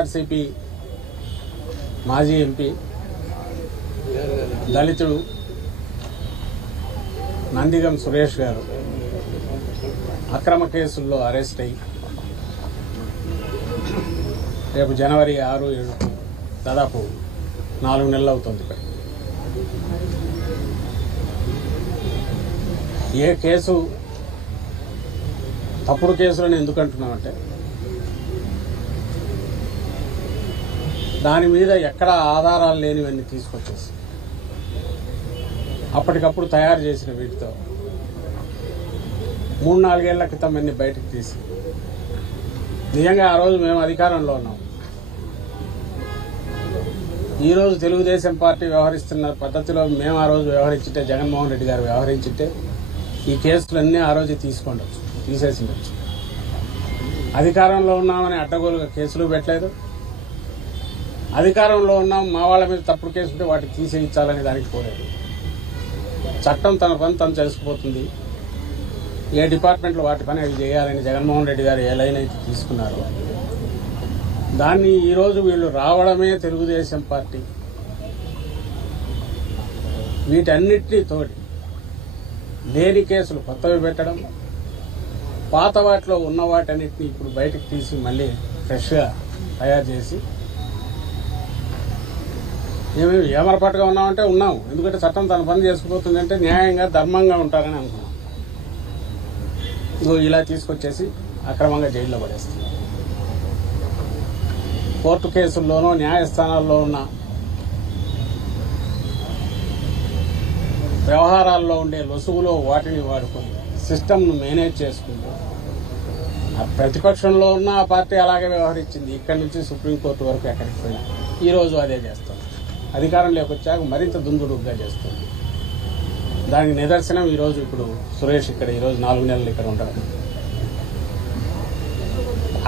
RCP మాజీ MP దళితుడు నందిగం సురేష్ గారు అక్రమ కేసుల్లో అరెస్ట్ అయ్యి రేపు జనవరి 6, 7 దాదాపు 4 నెలలు అవుతుంది. ఏ కేసు తప్పుడు కేసులను ఎందుకు అంటున్నామంటే దాని మీద ఎక్కడ ఆధారాలు లేనివన్నీ తీసుకొచ్చేసి అప్పటికప్పుడు తయారు చేసిన వీటితో 3-4 ఏళ్ల క్రితం అన్ని బయటకు తీసి నిజంగా ఆ రోజు మేము అధికారంలో ఉన్నాం. ఈరోజు తెలుగుదేశం పార్టీ వ్యవహరిస్తున్న పద్ధతిలో మేము ఆ రోజు వ్యవహరించితే, జగన్మోహన్ రెడ్డి గారు వ్యవహరించితే ఈ కేసులన్నీ ఆ రోజు తీసేసిండొచ్చు. అధికారంలో ఉన్నామని అడ్డగోలుగా కేసులు పెట్టలేదు. అధికారంలో ఉన్నాం, మా వాళ్ళ మీద తప్పుడు కేసు ఉంటే వాటిని తీసేయించాలని దానికి పోలేదు. చట్టం తన పని తను చేసుకుపోతుంది. ఏ డిపార్ట్మెంట్లో వాటి పని అవి చేయాలని జగన్మోహన్ రెడ్డి గారు ఏ లైన్ అయితే తీసుకున్నారో దాన్ని ఈరోజు వీళ్ళు రావడమే తెలుగుదేశం పార్టీ వీటన్నిటినీ తోడి లేని కేసులు కొత్తవి పెట్టడం, పాత వాటిలో ఉన్న వాటన్నిటిని ఇప్పుడు బయటకు తీసి మళ్ళీ ఫ్రెష్గా తయారు చేసి మేము ఏమరపాటుగా ఉన్నామంటే ఉన్నాము. ఎందుకంటే చట్టం తన పని చేసుకుపోతుందంటే న్యాయంగా ధర్మంగా ఉంటారని అనుకున్నాం. ఇలా తీసుకొచ్చేసి అక్రమంగా జైల్లో పడేస్తున్నాం. కోర్టు కేసుల్లోనూ న్యాయస్థానాల్లో ఉన్న వ్యవహారాల్లో ఉండే లొసుగులో వాటిని వాడుకొని సిస్టమ్ను మేనేజ్ చేసుకుంటూ ప్రతిపక్షంలో ఉన్న ఆ పార్టీ అలాగే వ్యవహరించింది. ఇక్కడి నుంచి సుప్రీంకోర్టు వరకు ఎక్కడికి పోయినా ఈరోజు అదే చేస్తాం. అధికారంలోకి వచ్చాక మరింత దుందుడుగ్గా చేస్తుంది. దానికి నిదర్శనం ఈరోజు ఇప్పుడు సురేష్ ఇక్కడ ఈరోజు 4 నెలలు ఇక్కడ ఉంటాడు.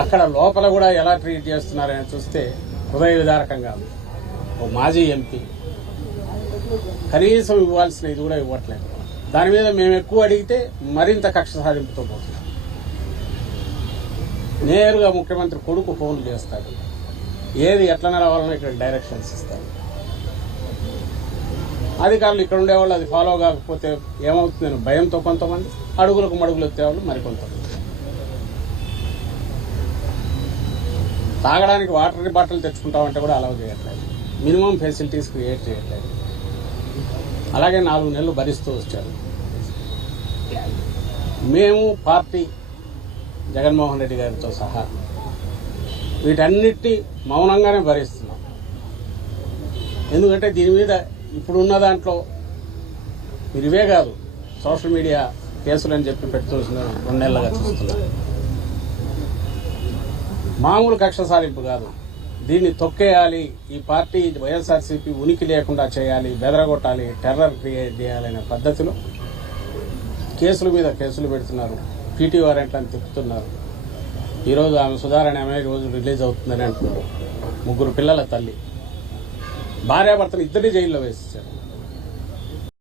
అక్కడ లోపల కూడా ఎలా ట్రీట్ చేస్తున్నారని చూస్తే హృదయ విదారకంగా ఉంది. ఓ మాజీ ఎంపీ కనీసం ఇవ్వాల్సిన ఇది కూడా ఇవ్వట్లేదు. దాని మీద మేము ఎక్కువ అడిగితే మరింత కక్ష సాధింపుతో పోతున్నాం. నేరుగా ముఖ్యమంత్రి కొడుకు ఫోన్లు చేస్తాడు, ఏది ఎట్లా రావాలనో ఇక్కడ డైరెక్షన్స్ ఇస్తాడు. అధికారులు ఇక్కడ ఉండేవాళ్ళు అది ఫాలో కాకపోతే ఏమవుతుందని భయంతో కొంతమంది, అడుగులకు మడుగులు ఎత్తేవాళ్ళు మరికొంతమంది. తాగడానికి వాటర్ బాటిల్ తెచ్చుకుంటామంటే కూడా అలౌ చేయట్లేదు. మినిమం ఫెసిలిటీస్ క్రియేట్ చేయట్లేదు. అలాగే 4 నెలలు భరిస్తూ వచ్చారు. మేము పార్టీ జగన్మోహన్ రెడ్డి గారితో సహా వీటన్నిటి మౌనంగానే భరిస్తున్నాం. ఎందుకంటే దీని మీద ఇప్పుడున్న దాంట్లో మీరు ఇవే కాదు, సోషల్ మీడియా కేసులు అని చెప్పి పెడుతున్న 2 నెలలుగా చూస్తున్నారు. మామూలు కక్ష సాధింపు కాదు, దీన్ని తొక్కేయాలి, ఈ పార్టీ వైఎస్ఆర్సీపీ ఉనికి లేకుండా చేయాలి, బెదరగొట్టాలి, టెర్రర్ క్రియేట్ చేయాలనే పద్ధతిలో కేసుల మీద కేసులు పెడుతున్నారు. పీటీ వారెంట్లను తిప్పుతున్నారు. ఈరోజు ఆమె సుధారాణి ఆమె రోజు రిలీజ్ అవుతుందని అంటున్నారు. 3 పిల్లల తల్లి, భార్యాభర్తలు ఇద్దరిని జైల్లో వేసేసారు.